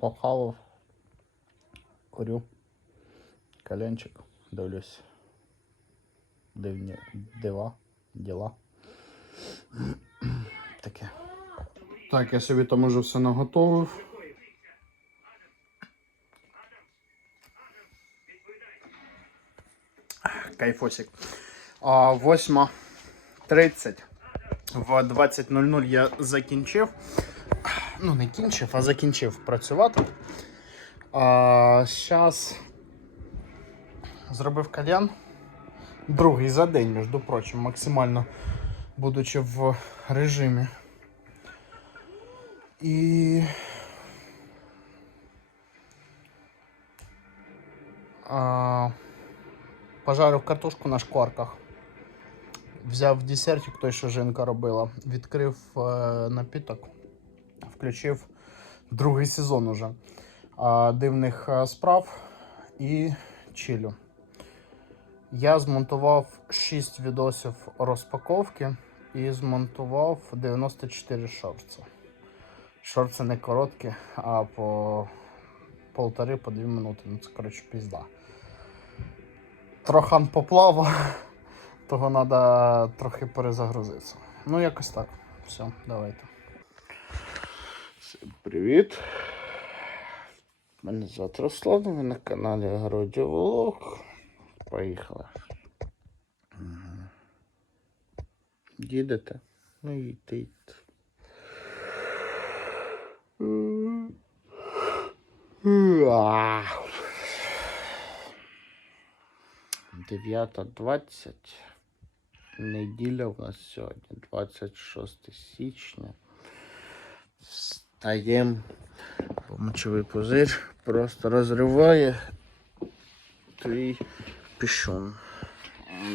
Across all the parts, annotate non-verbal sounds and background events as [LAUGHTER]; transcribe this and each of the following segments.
похавав. Курю. Коленчик. Дивлюсь. Дивні дива, діла. [CLEARS THROAT] Таке. Так, я собі там уже все наготовив. Кайфосик. А, 8.30 в 20.00 я закінчив. Ну, не кінчив, а закінчив працювати. А зараз зробив кальян. Другий за день, між прочим, максимально будучи в режимі. І. А, пожарив картошку на шкварках. Взяв десертик, той, що жінка робила, відкрив е, напіток, включив другий сезон уже дивних е, справ і чилю. Я змонтував 6 відосів розпаковки і змонтував 94 шорти. Шорти не короткі, а по полтори по дві минути. Ну це коротше пізда. Трохан поплавав, [LAUGHS] того треба трохи перезагрузитися. Ну, якось так. Все, давайте. Всім привіт. Мене звати Руслан, ви на каналі Огородів Влог. Поїхали. Їдете? Ну їдьте, їдьте. Уа. 9.20. Неділя у нас сьогодні, 26 січня. Встаємо. Помочовий пузир просто розриває твій пішон.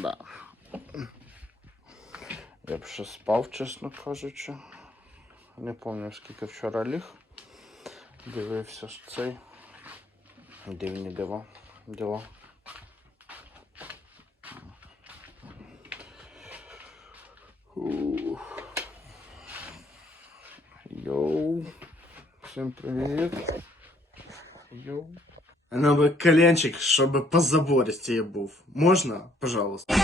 Да. Я б ще спав, чесно кажучи. Не пам'ятаю, скільки вчора ліг. Дивився ж цей. Дивні дива. Діла. Ух. Всім привіт. Йоу. Ну би коленчик, щоб по забористі я був. Можна, пожалуйста?